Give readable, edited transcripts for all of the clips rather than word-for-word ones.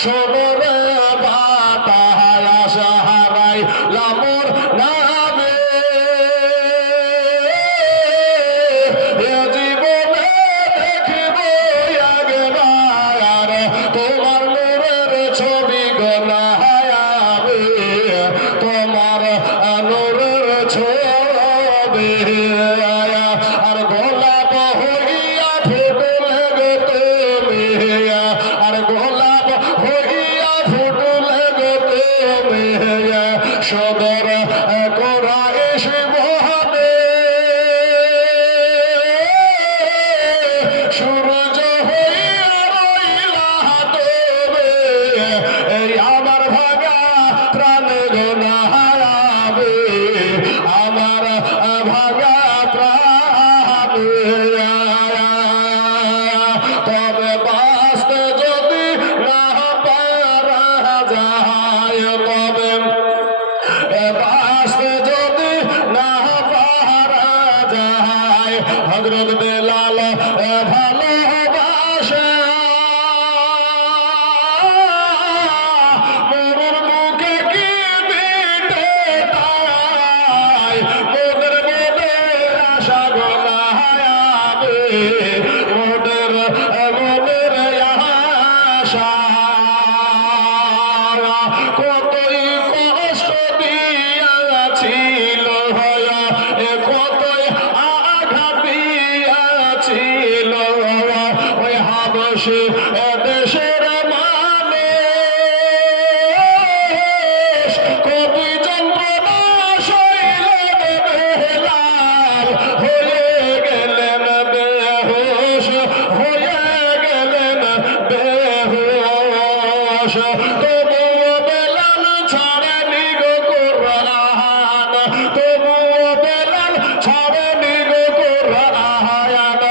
সোনরে বাতাস হারাই লামর নামে জীবনে দেখিব একবার তোমার নূরের ছবি গলায়াবে তোমার নূরের ছবি আর গোলাপ হইয়া ফুটলে গো তুমি আর গোলাপ হইয়া ফুটলে গো তুমি সদর করা এসে মহাদে সূর্য হইয়া রইলা তুমি এই আমার ভাগা প্রাণ গোনাহারাবে আমার ভাগা প্রাণ তবে বাঁচতে যদি না পারা যায় তবে বাঁচতে যদি না পারা যায় হযরত বেলাল ভালোবাসা মোর মুখে কি বিটে তাই মোদের মোদের আশা গোলায়াবে মোদের মোদের আশা কতই কষ্ট দিয়াছিল কতই আঘাত দিয়াছিল ওই হাবশে দেশের মানুষ কবি যন্ত্রণা শৈলেন বেলাল হয়ে গেলেন বেহুশ হয়ে গেলেন বেহুশ তবুও বেলাল ছাড়েনি গো কোরআন তবুও বেলাল ছাড়েনি গো কোরআন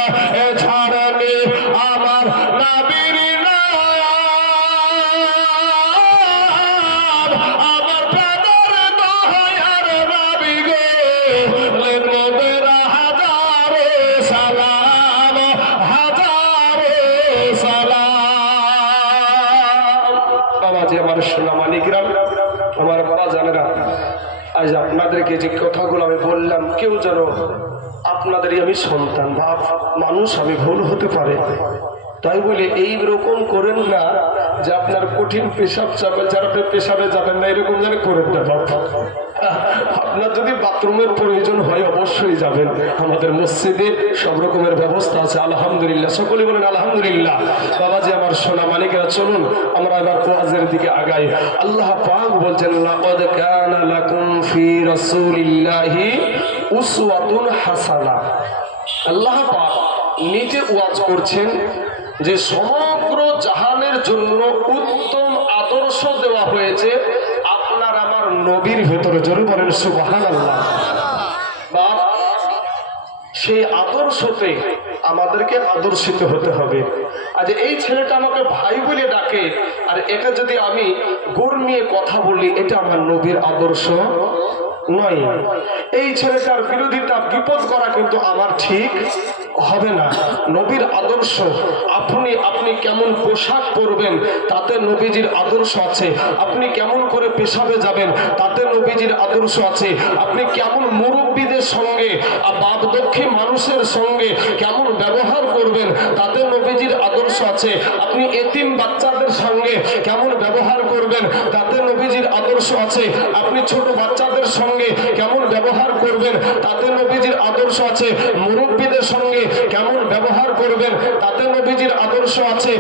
ছাড়েনি আমার নবীর নাম আমার প্রাণের দয়ার নবী গো মোদের হাজারো সালাম হাজারো সালাম বাবাজি আমার সোনা মানিকরা আমার বাবা জানেরা আজ আপনাদেরকে যে কথাগুলো আমি বললাম কেউ যেন আপনাদেরই আমি সন্তান বাপ মানুষ আমি ভুল হতে পারে তাই বলে এই রকম করেন না যে আপনার কঠিন পেশাব চাপে যারা আপনি পেশাবে যাবেন না এরকম যেন করেন না বাপ আপনার যদি বাথরুমের প্রয়োজন হয় অবশ্যই যাবেন আমাদের মসজিদে সব রকমের ব্যবস্থা আছে আলহামদুলিল্লাহ সকলে বলেন আলহামদুলিল্লাহ বাবাজি আমার সোনা মানিকেরা চলুন আমরা এবার ওয়াজের দিকে আগাই আল্লাহ পাক বলছেন লাকাদ কানা লাকুম ফি রাসূলিল্লাহি উসওয়াতুন হাসানা আল্লাহ পাক নিজে ওয়াজ করছেন যে সমগ্র জাহানের জন্য উত্তম আদর্শ দেওয়া হয়েছে আপনার আমার নবীর ভেতরে জোরে বলেন সুবহানাল্লাহ বা সেই আদর্শতে আমাদেরকে আদর্শিত হতে হবে আজ এই ছেলেটা আমাকে ভাই বলে ডাকে আর এটা যদি আমি গুড় নিয়ে কথা বলি এটা আমার নবীর আদর্শ নয় এই ছেলেটার বিরোধিতা বিপদ করা কিন্তু আমার ঠিক হবে না নবীর আদর্শ আপনি কেমন পোশাক পরবেন তাতে নবীজির আদর্শ আছে আপনি কেমন করে পেশাবে যাবেন তাতে নবীজির আদর্শ আছে আপনি কেমন মুরব্বীদের সঙ্গে বাপ দক্ষী মানুষের সঙ্গে কেমন ব্যবহার করবেন তাতে নবীজির আদর্শ আছে আপনি এতিম বাচ্চাদের সঙ্গে কেমন ব্যবহার করবেন তাতে নবীজির আদর্শ আছে আপনি ছোট বাচ্চাদের সঙ্গে কেমন ব্যবহার করবেন তাতে নবীজির আদর্শ আছে মুরব্বীদের সঙ্গে কেমন ব্যবহার করবেন তাতে নবীজির আদর্শ আছে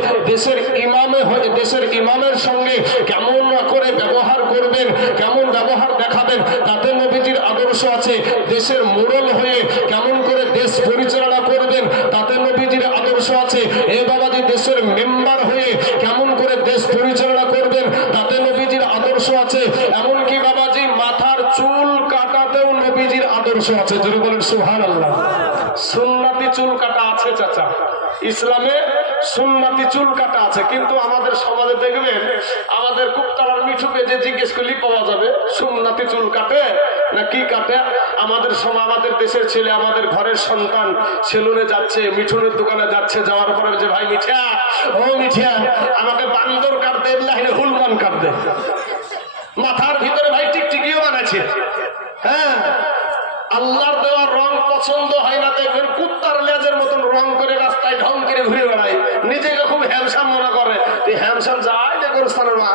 দেশের ইমামের সঙ্গে কেমন করে ব্যবহার করবেন কেমন ব্যবহার দেখাবেন তাতে নবীজির আদর্শ আছে দেশের মোড়ল হয়ে কেমন করে দেশ পরিচালনা করবেন তাতে নবীজির আদর্শ আছে এ বাবাজি দেশের মেম্বার হয়ে কেমন করে দেশ পরিচালনা করবেন তাতে নবীজির আদর্শ আছে এমনকি বাবাজি মাথার চুল কাটাতেও নবীজির আদর্শ আছে যদি বলেন সুবহানাল্লাহ সুন্নতি চুল কাটা আছে চাচা ইসলামে সুন্নতি চুল কাটা আছে কিন্তু আমাদের সমাজে দেখবেন আমাদের কুপ্তালার মিঠুকে যে জিজ্ঞেস করলে পাওয়া যাবে সুন্নতি চুল কাটে না কি কাটে? আমাদের সময় আমাদের দেশের ছেলে, আমাদের ঘরের সন্তান সেলুনে যাচ্ছে, মিঠুনের দোকানে যাচ্ছে, যাওয়ার পরে যে ভাই মিঠিয়া, ও মিঠিয়া আমাকে বান্দর কাটতে, লাইনে হুলমান কাটতে, মাথার ভিতরে ভাই টিকটিকিও বানাচ্ছে। হ্যাঁ, আল্লাহর দেওয়া রং পছন্দ হয় না, দেখবেন কুত্তার লেজের মতন রং করে রাস্তায় ঢং করে ঘুরে বেড়ায়, নিজেকে খুব হ্যামসাম মনে করে। হ্যামসাম যায় দেখো স্থানের মা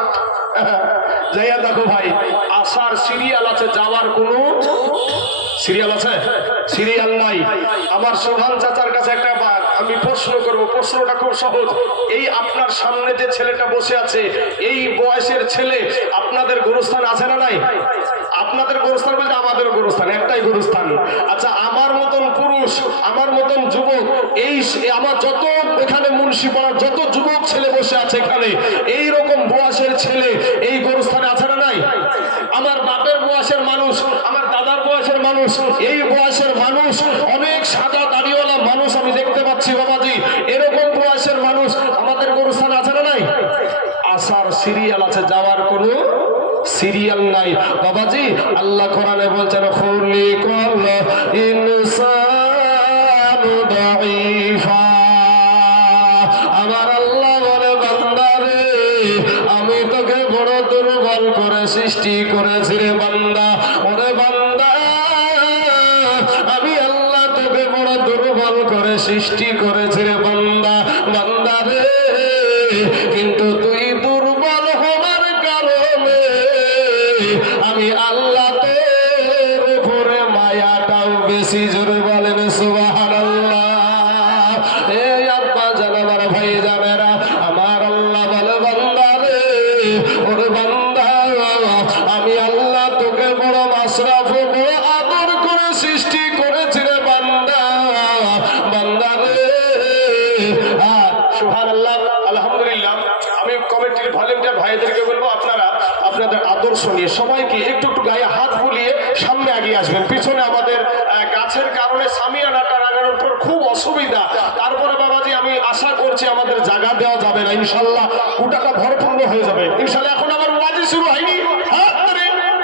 যাইয়া দেখো ভাই, আসার সিরিয়াল আছে, যাওয়ার কোনো সিরিয়াল আছে? সিরিয়াল নাই। আমার সোহান চাচার কাছে একটা আমি প্রশ্ন করব, প্রশ্নটা খুব সহজ। এই আপনার সামনে যে ছেলেটা বসে আছে, এই বয়সের ছেলে আপনাদের গোরস্থান আছে না নাই? আপনাদের গোরস্থান বলতে আমাদের গোরস্থান, একটাই গোরস্থান। আচ্ছা, আমার মতন পুরুষ, আমার মতন যুবক, এই আমার যত এখানে মুন্সিপাড়ার যত যুবক ছেলে বসে আছে এখানে, এই রকম বয়সের ছেলে এই গোরস্থানে আছে না নাই? আমার বাপের বয়সের মানুষ, আমার দাদার বয়সের মানুষ, এই বয়সের মানুষ, অনেক সাদা দাড়িওয়ালা মানুষ আমি দেখতে পাচ্ছি বাবাজি, এরকম বয়সের মানুষ আমাদের গোরস্থানে আছে না নাই? আসার সিরিয়াল আছে, যাওয়ার কোনো সিরিয়াল নাই বাবাজি। আল্লাহ কোরআনে বলছেন খুলিকাল ইনসানু দাঈফা। আমার আল্লাহ বলে বান্দারে, আমি তোকে বড় দুর্বল করে সৃষ্টি করেছি রে বান্দা। ওরে বান্দা, আমি আল্লাহ তোকে বড় দুর্বল করে সৃষ্টি করেছি রে বান্দা। বান্দা রে, কিন্তু তুই দুর্বল হওয়ার কারণে আমি আল্লাহ তোর উপরে মায়াটাও বেশি। জোরে বলেন সুবহানাল্লাহ। এই আব্বা জান, আমার ভাই জানেরা, আমার আল্লাহ বলে বান্দা রে, ওরে বান্দা, আমি আল্লাহ তোকে বড় মাশরাফ, বড় আদর করে সৃষ্টি করেছি রে বান্দা। বান্দা রে, সুবহানাল্লাহ, আলহামদুলিল্লাহ। আমি কমিটির ভলেন্টিয়ার ভাইদেরকে বলবো, আপনারা আপনাদের আদর্শ নিয়ে সবাইকে একটু একটু গায়ে হাত বুলিয়ে সামনে এগিয়ে আসবেন। পিছনে আমাদের গাছের কারণে সামিয়ানাটা লাগানোর পর খুব অসুবিধা। তারপরে বাবাজি আমি আশা করছি আমাদের জায়গা দেওয়া যাবে না, ইনশাল্লাহ কোটাটা ভরপূর্ণ হয়ে যাবে ইনশাল্লাহ। এখন আমার ওয়াজি শুরু হয়নি।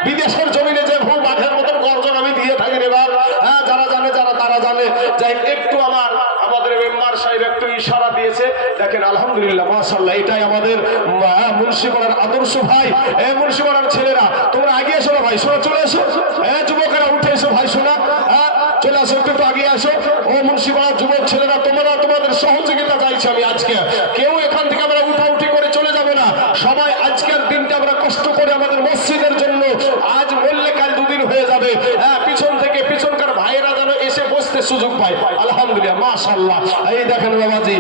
বিদেশের জমিনে যে ভূ বাঘের মতন গর্জন আমি দিয়ে থাকি রে বাপ, হ্যাঁ, যারা জানে, যারা তারা জানে। যাই একটু আমাদের মেম্বার সাহেব একটু ইশারা দিয়েছে, দেখেন আলহামদুলিল্লাহ মাশাআল্লাহ। এটাই আমাদের মুন্সিপাড়ার আদর্শ ভাই। এই মুন্সিপাড়ার ছেলেরা তোমরা আগে এসো না ভাই, শোনো, চলে এসো। হ্যাঁ, যুবকেরা উঠে এসো ভাই, শোনা, হ্যাঁ, চলে আসো, একটু আগে আসো। ও মুন্সিপাড়ার যুবক ছেলেরা, তোমরা তোমাদের সহযোগিতা চাইছি আমি আজকে। কেউ এখান থেকে আমরা উঠাউঠি করে চলে যাবে না। সবাই আজকের দিনটা আমরা কষ্ট করে আমাদের মসজিদের জন্য, আজ মরলে কাল দুদিন হয়ে যাবে। হ্যাঁ, পিছন থেকে পিছনকার ভাইয়েরা যেন এসে বসতে সুযোগ পায়। আলহামদুলিল্লাহ মাশাআল্লাহ। এই দেখেন বাবাজি,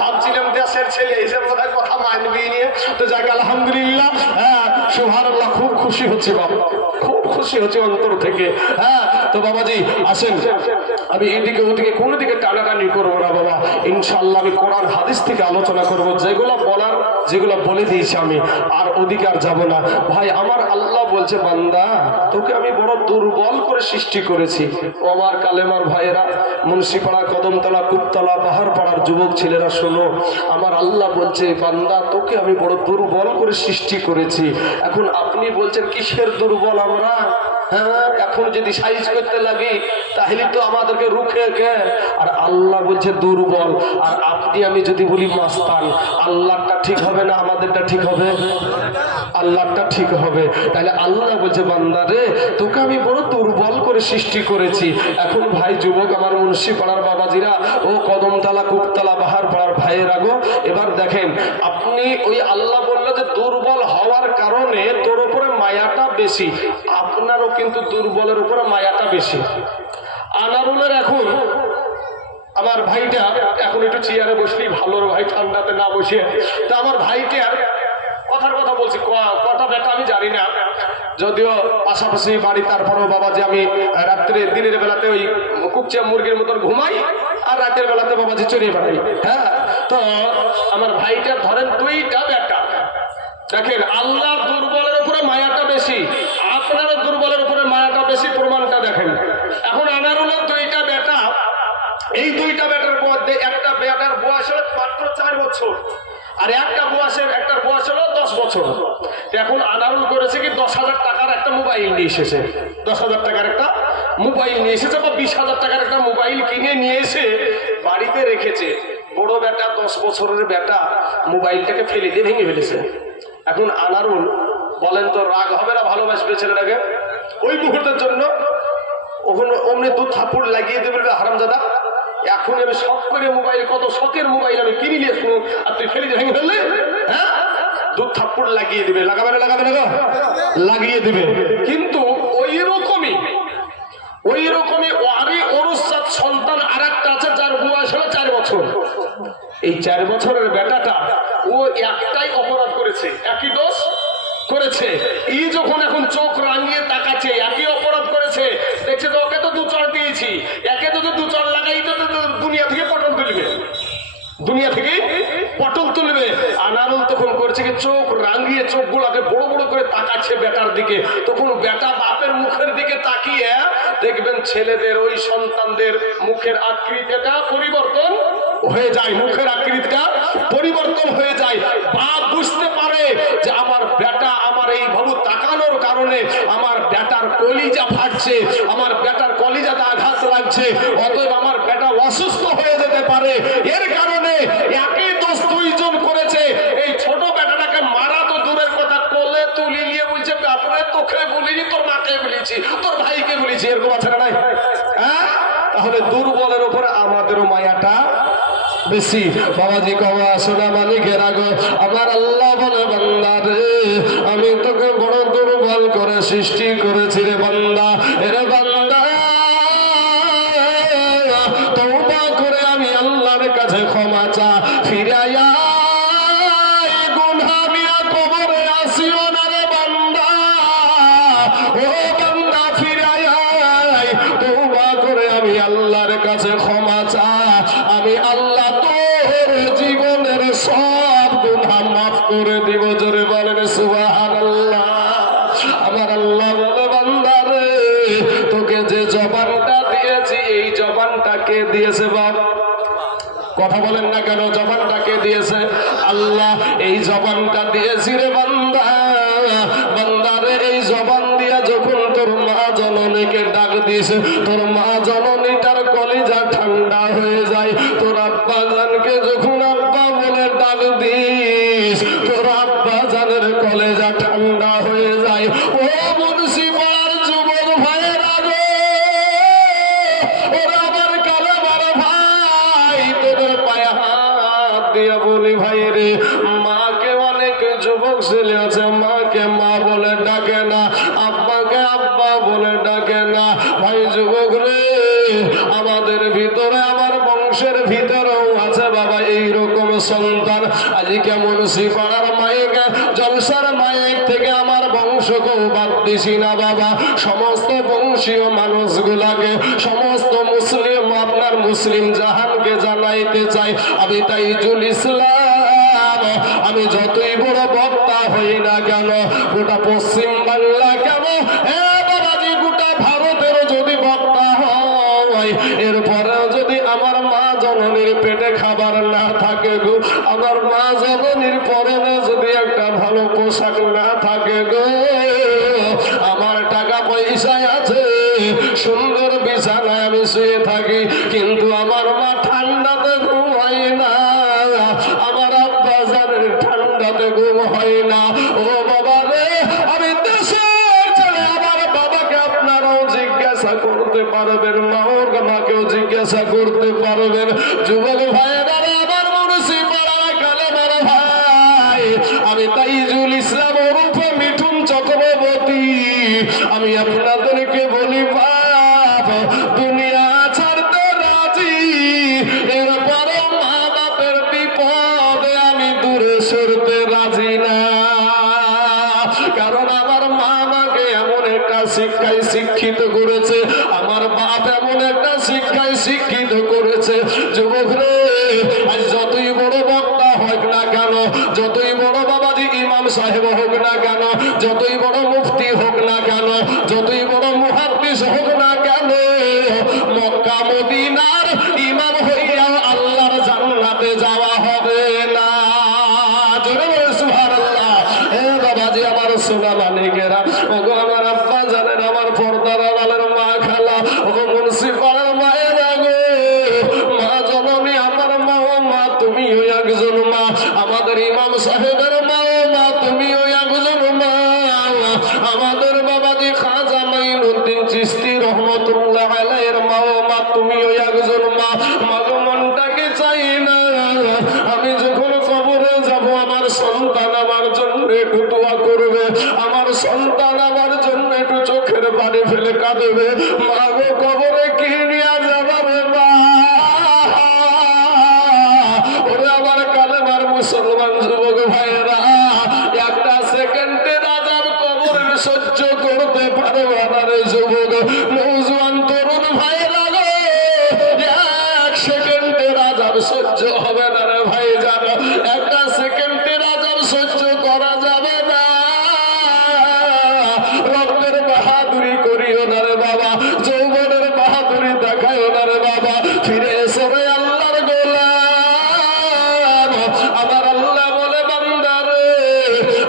ভাবছিলাম দেশের ছেলে এসে বোধহয় কথা মানবি নিয়ে, তো যাক আলহামদুলিল্লাহ। হ্যাঁ, সুবহানাল্লাহ, খুব খুশি হচ্ছে বাবা, খুব খুশি হচ্ছে অন্তর থেকে। হ্যাঁ, তো বাবাজি আসেন, আমি এদিকে ওদিকে কোনো দিকে টানাটানি করবো না বাবা। ইনশাআল্লাহ আমি কোরআন হাদিস থেকে আলোচনা করব, যেগুলো বলার যেগুলো বলে দিয়েছি আমি, আর ওদিকে আর যাবো না ভাই। আমার আল্লাহ বলছে বান্দা, তোকে আমি বড় দুর্বল করে সৃষ্টি করেছি। ও আমার কালেমার ভাইয়েরা, মুন্সিপাড়া, কদমতলা, কুপতলা, পাহাড়পাড়ার যুবক ছেলেরা শোনো, আমার আল্লাহ বলছে বান্দা, তোকে আমি বড় দুর্বল করে সৃষ্টি করেছি। এখন আপনি বলছেন কিসের দুর্বল আমরা? হ্যাঁ, এখন যদি সাইজ করতে লাগি তাহলে তো আমাদেরকে রুখে কে। আর আল্লাহ বলছে দুর্বল, আর আপনি আমি যদি বলি মাস্তান, আল্লাহটা ঠিক হবে না আমাদেরটা ঠিক হবে? আল্লাহটা ঠিক হবে। তাহলে আল্লাহ বলছে বান্দা রে, তোকে আমি বড় দুর্বল করে সৃষ্টি করেছি। এখন ভাই যুবক, আমার মুন্সিপাড়ার বাবাজিরা, ও কদমতলা, কুপতলা, পাহাড়পাড়ার ভাইয়েরা গো, এবার দেখেন আপনি, ওই আল্লাহ বললো যে দুর্বল হওয়ার কারণে তোর উপরে মায়াটা বেশি। আপনারও কিন্তু দুর্বলের উপরে মায়াটা বেশি। আনারুলের এখন আমার ভাইটা এখন একটু চেয়ারে বসলেই ভালো ভাই, ঠান্ডাতে না বসে। তা আমার ভাইটা কথার কথা বলছি, কথা ব্যাটা আমি জানি না, যদিও পাশাপাশি বাড়ি। তারপরেও বাবাজি আমি রাত্রে, দিনের বেলাতে ওই কুকচিয়া মুরগির মতন ঘুমাই, আর রাতের বেলাতে বাবাজি চড়িয়ে বেড়াই। হ্যাঁ, তো আমার ভাইটা ধরেন দুইটা ব্যাটা। দেখেন আল্লাহর দুর্বলের উপরে মায়াটা বেশি, আপনারও দুর্বলের উপরে মায়াটা বেশি, প্রমাণটা দেখেন। এখন আনারুলের দুইটা বেটা, এই দুইটা বেটার মধ্যে একটা বেটার বয়স হলো মাত্র 4 বছর, আর একটার বয়স হলো 10 বছর। এখন আনারুল করেছে কি 10,000 টাকার একটা মোবাইল মোবাইল নিয়ে এসেছে, 10,000 টাকার একটা মোবাইল নিয়ে এসেছে বা 20,000 টাকার একটা মোবাইল কিনে নিয়ে এসে বাড়িতে রেখেছে। বড় বেটা 10 বছরের বেটা মোবাইলটাকে ফেলে দিয়ে ভেঙে ফেলেছে। এখন আনারুল বলেন তো রাগ হবে না ভালোবাসবে ছেলেটাকে? ওই মুহূর্তের জন্য ওখানে অমনি 2 থাপ্পড় লাগিয়ে দেবে হারামজাদা। এখন আমি শখ করে মোবাইল, কত শখের মোবাইল আমি কিনে নিয়ে আসবো আর তুই ফেলে দিয়ে ভেঙে ফেললে, হ্যাঁ 2 থাপ্পড় লাগিয়ে দিবে। লাগাবে না লাগাবে না লাগিয়ে দিবে। কিন্তু ওই রকমই ওর সাথে সন্তান আর একটা আছে যার বয়স হলো 4 বছর। এই 4 বছরের বেটাটা ও একটাই অপরাধ করেছে, একই দোষ করেছে। এই যখন এখন চোখ রাঙিয়ে তাকাচ্ছে, একই অপরাধ করেছে, দেখছে তো ওকে তো 2 চড় দিয়েছি, একে তো 2 চড় লাগাই তো দুনিয়া থেকে পটল তুলবে, দুনিয়া থেকে পটল তুলবে। আনারুল তখন করছে কি চোখ রাঙিয়ে চোখগুলাকে বড় বড় করে তাকাচ্ছে বেটার দিকে। তখন বেটা বাপের মুখের দিকে তাকিয়ে দেখবেন ছেলেদের ওই সন্তানদের মুখের আকৃতিটা পরিবর্তন হয়ে যায়, মুখের আকৃতিটা পরিবর্তন হয়ে যায়। বাপ বুঝতে পারে যে আমার বেটা আমার এই ভাবে তাকানোর কারণে আমার বেটার কলিজা ফাটছে, আমার বেটার কলিজাতে আঘাত লাগছে, অতএব আমার বেটা অসুস্থ হয়ে যেতে পারে। এর কারণে একই দোষ 2 জন করেছে। এই ছোট বেটাটাকে মারা তো দূরের কথা, কোলে তুলি নিয়ে বলছে বাপরে তোকে বলিনি, তোর মাকে বলেছি, তোর ভাইকে বলেছি, এরকম আছে না নাই? হ্যাঁ, তাহলে দুর্বলের উপরে আমাদেরও মায়াটা বেশি। বাবাজি কবা শোনা মালিকের আগে আমার আল্লাহ বলে বান্দা রে আমি তোকে বড় দুর্বল করে সৃষ্টি করেছি রে বান্দা। এরে বান্দা তওবা করে আমি আল্লাহর কাছে ক্ষমা চা, ফিরে আয় গুনাহ নিয়ে কবরে আসিও না রে বান্দা। ও বান্দা ফিরে আয়, তওবা করে আমি আল্লাহর কাছে ক্ষমা চা, আমি আল্লাহ তোর জীবনের সব গুনাহ মাফ করে দিব। জোরে বলেন সুবহানাল্লাহ। আমার আল্লাহ বলে বান্দা রে তোকে যে জবানটা দিয়েছি এই জবানটা কে দিয়েছে বাপ? কথা বলেন না কেন? জবানটা কে দিয়েছে? আল্লাহ। এই জবানটা দিয়েছি রে বান্দা। বান্দারে এই জবান দিয়া যখন তোর মা জননীকে ডাক দিস, তোর মা জননীটার কলিজা ঠান্ডা হয়ে যায়। তোর আব্বা জানকে যখন আব্বা বলে ডাক দিস, তোর আব্বা জানের কলিজা ঠান্ডা হয়ে যায়। ও মুন্সি পাড়ার যুবক ভাইয়েরা গো, ওরা আমার কালেমার ভাই, তোদের পায়ে হাত দিয়া বলি ভাই রে, মাকে অনেক যুবক ছেলে আছে মাকে মা বলে ডাকে না, আব্বাকে আব্বা বলে ডাকে না। ভাই যুবক রে, আমাদের ভিতরে আমার বংশের ভিতরেও আছে বাবা এইরকম সন্তান। আজকে কেমন পাড়ার মায়ের জলসার মায়ের থেকে আমার বংশকেও বাদ দিছি না বাবা। সমস্ত বংশীয় মানুষগুলাকে, সমস্ত মুসলিম আপনার মুসলিম জাহানকে জানাইতে চাই আমি তাইজুল ইসলাম। আমি যতই বড় বক্তা হই না কেন, গোটা পশ্চিম বাংলা কেন বাবাজি গোটা ভারতের যদি বক্তা হয়, এরপরেও যদি আমার মা জননীর পেটে খাবার না থাকে গো, আমার মা জননীর পরনে যদি একটা ভালো পোশাক না থাকে গো, আমার টাকা পয়সায় আছে, সুন্দর বিছানায় আমি শুয়ে থাকি, কিন্তু আমার মা ঠান্ডাতে ঘুম হয় না, আমার আব্বা জানের ঠান্ডাতে ঘুম হয় না। ও বাবা রে, আমি দেশের ছেলে, আমার বাবাকে আপনারাও জিজ্ঞাসা করতে পারবেন, মাওর মাকেও জিজ্ঞাসা করতে পারবেন। যুবক ভাইয়েরা আমার মুন্সি পাড়া কালেমার ভাই, আমি তাইজুল ইসলাম ওরফে মিঠুন চক্রবর্তী, আমি আপনাদেরকে বলি বাপ দুনিয়া ছাড়তে রাজি, এরপরও মা বাপের বিপদে আমি দূরে সরতে রাজি না। কারণ আমার মা আমাকে এমন একটা শিক্ষায় শিক্ষিত করেছে, আমার বাপ এমন একটা শিক্ষায় শিক্ষিত করেছে। যুবক রে, আজ যতই বড় বক্তা হোক না কেন, যতই বড় বাবাজি ইমাম সাহেব হোক না কেন, যতই বড় মুফতি হোক না কেন, যতই বড় মুহাদ্দিস হোক না কেন, মক্কা মদিনার ইমাম হইয়া আল্লাহর জান্নাতে যাওয়া হবে না। জোরে বলে সুবহানাল্লাহ। হে বাবাজি আমার সোনা মালিকেরা, ওগো আমার আব্বা করে একটু দোয়া করবে, আমার সন্তান আমার জন্য একটু চোখের পানি ফেলে কাঁদবে। মা গো, কবরে কি নিয়ে যাবে মা? ওরে আমার কালেমার মুসলমান যুবক ভাইয়েরা, একটা সেকেন্ডের আযাব কবরের সহ্য করতে পারবে না রে যুবক, নওজোয়ান তরুণ ভাইয়েরা গো, এক সেকেন্ডের আযাব সহ্য হবে না রে ভাই জানো, একটা সেকেন্ডের আযাব সহ্য করা যাবে না। রক্তের বাহাদুরি করিও না রে বাবা, যৌবনের বাহাদুরি দেখাইও না রে বাবা, ফিরে এসো রে আল্লাহর গোলাম। আমার আল্লাহ বলে, বান্দা রে,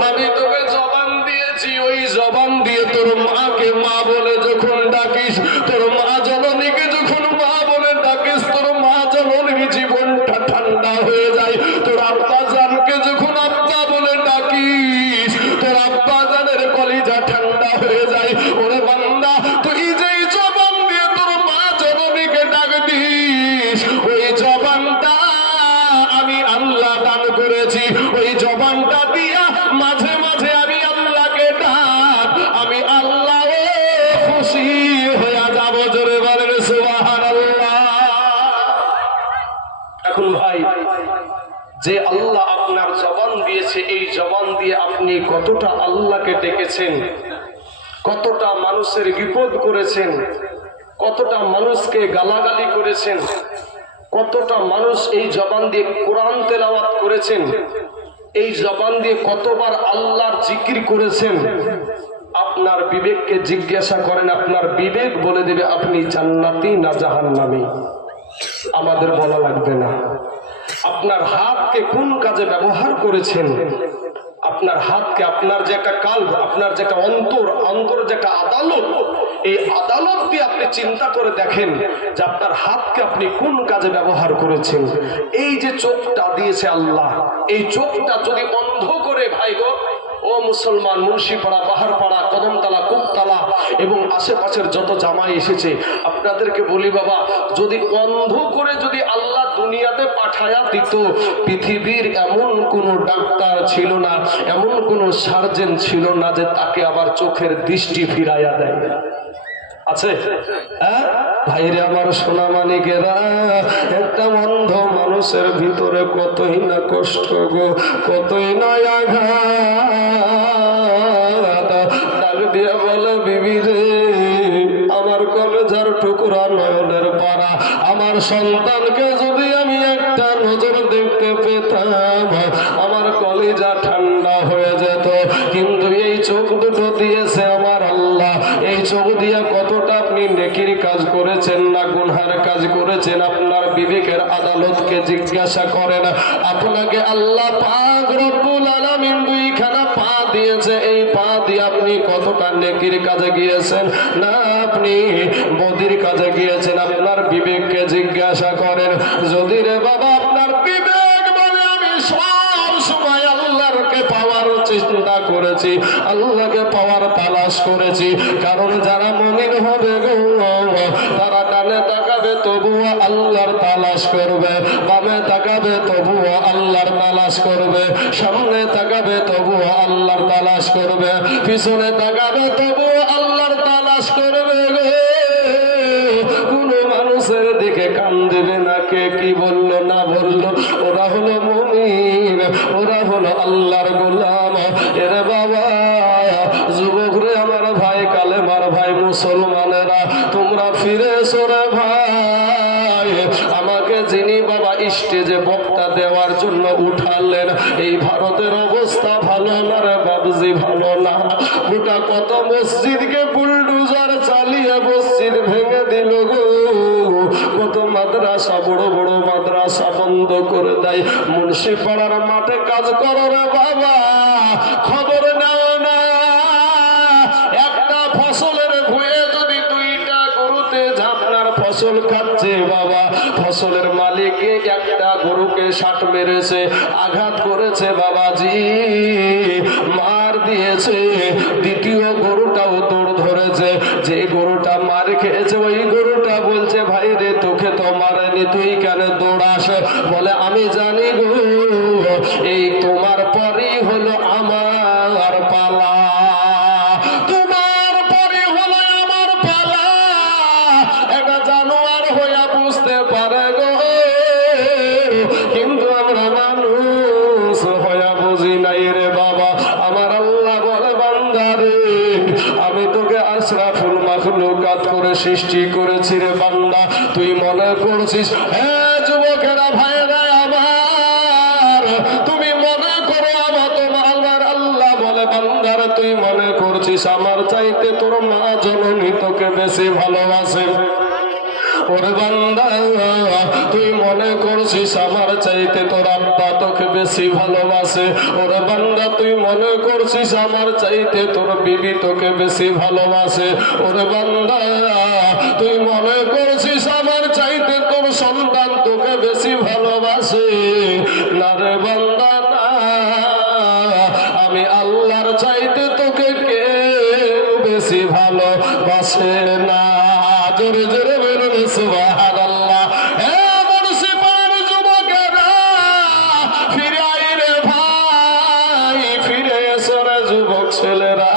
আমি তোকে জবান দিয়েছি, ওই জবান দিয়ে তোর মাকে মা বলে যখন ডাকিস, তোর মা জননীকে যখন মা বলে ডাকিস, তোর মা জননীর জীবনটা ঠান্ডা হয়ে যায়। তোর আব্বা জানকে যখন আব্বা বলে ডাকিস, তোর আব্বা জানের কলিজা ঠান্ডা হয়ে যায়। ওরে বান্দা, তুই যেই জবান দিয়ে তোর মা জননীকে ডাক দিস, ওই জবানটা আমি আল্লাহ দান করেছি। ওই জবানটা দিয়া মাঝে মাঝে আমি আল্লাহকে ডাক, আমি আল্লাহ খুশি হয়ে যাব। জোরে বলেন সুবহানাল্লাহ। এখন ভাই, যে আল্লাহ আপনার জবান দিয়েছে, এই জবান দিয়ে আপনি কতটা আল্লাহকে ডেকেছেন, কতটা মানুষের বিপদ করেছেন, কতটা মানুষকে গালাগালি করেছেন, কতটা মানুষ এই জবান দিয়ে কোরআন তেলাওয়াত করেছেন, এই জবান দিয়ে কতবার আল্লাহর জিকির করেছেন। আপনার বিবেককে জিজ্ঞাসা করেন, আপনার বিবেক বলে দেবে আপনি জান্নাতি না জাহান্নামী। আমাদের বলা লাগবে না। আপনার হাতকে কোন কাজে ব্যবহার করেছেন, আপনার হাতকে, আপনার যে একটা কাল্ব, আপনার যে একটা অন্তর যে একটা আদালত, এই আদালত দিয়ে আপনি চিন্তা করে দেখেন যে আপনার হাতকে আপনি কোন কাজে ব্যবহার করেছেন। এই যে চোখটা দিয়েছে আল্লাহ, এই চোখটা যদি অন্ধ করে, ভাই গো ও মুসলমান, মুন্সিপাড়া, পাহাড়পাড়া, কদমতলা, কুপতলা এবং আশেপাশের যত জামাই এসেছে, আপনাদেরকে বলি বাবা, যদি অন্ধ করে যদি আল্লাহ দুনিয়াতে পাঠায়া দিত, পৃথিবীর এমন কোন ডাক্তার ছিল না, এমন কোন সার্জন ছিল না যে তাকে আবার চোখের দৃষ্টি ফিরাইয়া দেয়। আছে ভাইরে আমার সোনা মানিকেরা, একটা অন্ধ মানুষের ভিতরে কতই না কষ্ট গো, কতই না আঘাত। ডাক দিয়ে বলে, বিবি রে, আমার কলেজার টুকরা, নয়নের পাড়া, আমার সন্তানকে যদি আমি একটা নজর দেখতে পেতাম, আমার কলেজা ঠান্ডা হয়ে যেত। কিন্তু এই চোখ দুটো দিয়েছে আমার আল্লাহ, এই চোখ দিয়ে কতটা আপনি নেকির কাজ করেছেন না গুনহার কাজ করেছেন, আপনার বিবেকের আদালতকে জিজ্ঞাসা করেন। আপনাকে আল্লাহ পাক রব্বুল আলামিন দুইখানা পা দিয়েছে, এই পা দিয়ে আপনি কতটা নেকির কাজে গিয়েছেন না আপনি বদির কাজে গিয়েছেন, আপনার বিবেককে জিজ্ঞাসা করেন। যদি রে বাবা আপনার বিবেক বলে আমি সব সময় আল্লাহকে পাওয়ার চেষ্টা করেছি, আল্লাহকে পাওয়ার তালাশ করেছি, কারণ যারা মুমিন হবে গো, তারা ডানে তাকাবে তবুও আল্লাহর তালাশ করবে, বামে তাকাবে তবুও আল্লাহর তালাশ করবে, সামনে তাকাবে তবুও আল্লাহর তালাশ করবে, পিছনে তাকাবে তবুও আল্লাহর তালাশ করবে গো। কোন মানুষের দিকে কান দেবে না, কে কি বললো না বললো, ওরা হলো মুমিন, ওরা হলো আল্লাহর গোলাম। এরে বাবা, যুবক রে, আমার ভাই, কালেমার ভাই, মুসলমানেরা, তোমরা ফিরে এসো রে ভাই। আমাকে যিনি বাবা স্টেজে বক্তা দেওয়ার জন্য উঠালেন, এই ভারতের অবস্থা ভালো না রে বাবজি, ভালো না। গোটা কত মসজিদকে বুলডোজার চালিয়ে মসজিদ ভেঙে দিল গো, কত মাদ্রাসা, বড় বড় মাদ্রাসা বন্ধ করে দেয়। মুন্সিপাড়ার মাঠে কাজ করো রে বাবা, খবর নাও না, একটা ফসলের ভুঁয়ে যদি দুইটা গরুতে ঝাপনার ফসল খাচ্ছে বাবা, ফসলের মালিক একটা গরুকে ষাট মেরেছে, আঘাত করেছে বাবাজি, মার দিয়েছে, দ্বিতীয় গরুটাও দৌড় ধরেছে, যে গরুটা মার খেয়েছে ওই গরুটা বলছে, ভাই রে, তোকে তো মারেনি, তুই কেন দৌড়াস? বলে, আমি জানি গো, এই তোমার পরই হলো আমার মাখলুকাত করে সৃষ্টি করেছি রে বান্দা, তুই মনে করছিস হে যুবকেরা ভাইরা আমার, তুমি মনে করো আমার তোমার আল্লাহ বলে বান্দার তুই মনে করছিস আমার চাইতে তোর মা জননী তোকে বেশি ভালোবাসে। ওরে বান্দা তুই মনে করছিস আমার চাইতে তোর আব্বা তোকে বেশি ভালোবাসে। ওরে বান্দা তুই মনে করছিস আমার চাইতে তোর বিবি তোকে বেশি ভালোবাসে। ওরে বান্দা তুই মনে করছিস আমার চাইতে তোর সন্তান তোকে বেশি ভালোবাসে। না রে বান্দা না, আমি আল্লাহর চাইতে তোকে কে বেশি ভালোবাসে না। জোরে জোরে বলুন সুবহানাল্লাহ। হে মানুষে পার যুবকেরা ফিরে আয় রে ভাই, ফিরে এসো রে যুবক ছেলেরা,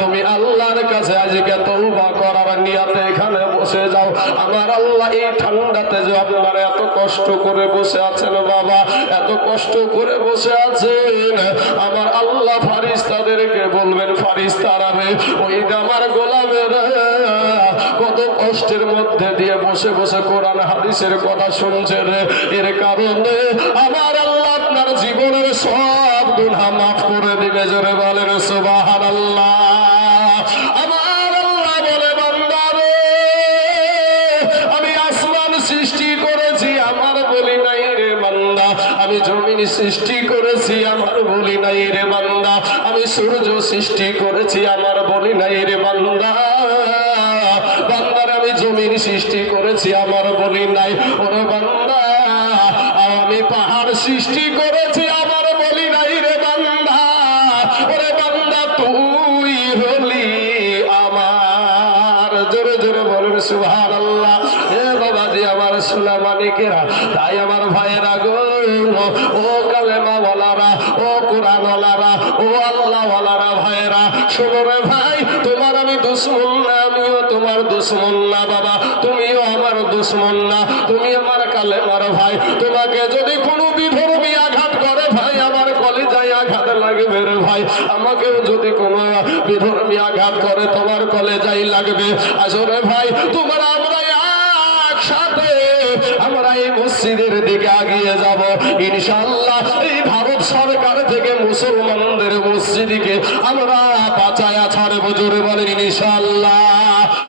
তুমি আল্লাহর কাছে আজকে তওবা করার নিয়তে এখানে বসে যাও। আমার আল্লাহ এই ঠান্ডাতে যে আপনারা এত কষ্ট করে বসে আছেন বাবা, এত কষ্ট করে বসে আছেন, আমার আল্লাহ ফারিস্তাদেরকে বলবেন ফারিস্তারা রে ওই আমার গোলামেরা কত কষ্টের মধ্যে দিয়ে বসে বসে কোরআন হাদিসের কথা শুনছে রে, এর কারণে আমার আল্লাহ আপনার জীবনের সব গুনাহ মাফ করে দিবে। জোরে বলেন সুবহানাল্লাহ। আমার আল্লাহ বলে বান্দা রে আমি আসমান সৃষ্টি করেছি আমার বলি নাই রে বান্দা, আমি জমিন সৃষ্টি করেছি আমার বলি নাই রে বান্দা, আমি সূর্য সৃষ্টি করেছি আমার বলি নাই রে বান্দা, বান্দার আমি জমিন সৃষ্টি করেছি আমার বলি নাই। ওরে বান্দা আমি পাহাড় সৃষ্টি করেছি আমার বলি নাই রে বান্দা, ওরে বান্দা তুই হলি আমার। জোরে জোরে বলেন সুবহানাল্লাহ। হে বাবাজি আমার সোনা মানিকেরা, তাই আমার ভাইয়েরা গো, ও কালেমা ওয়ালারা, ও কোরআন ওয়ালারা, ও আল্লাহ ওয়ালারা ভাইয়েরা, শোনো রে ভাই, তোমার আমি দুশমন না, আমিও তোমার দুশমন না বাবা, তুমিও আমার দুশমন না, তুমি আমার কালেমার ভাই। তোমাকে যদি কোনো বিধর্মী আঘাত করে ভাই আমার কলিজায় আঘাত লাগবে রে ভাই, আমাকেও যদি কোনো বিধর্মী আঘাত করে তোমার কলিজায় লাগবে। আসলে ভাই তোমার আমরা একসাথে আমরা এই মসজিদের দিকে এগিয়ে যাব ইনশাআল্লাহ। এই ভারত সরকার থেকে মুসলমানদের মসজিদকে আমরা বাঁচায়া ছাড়বো। জোরে বলেন ইনশাআল্লাহ।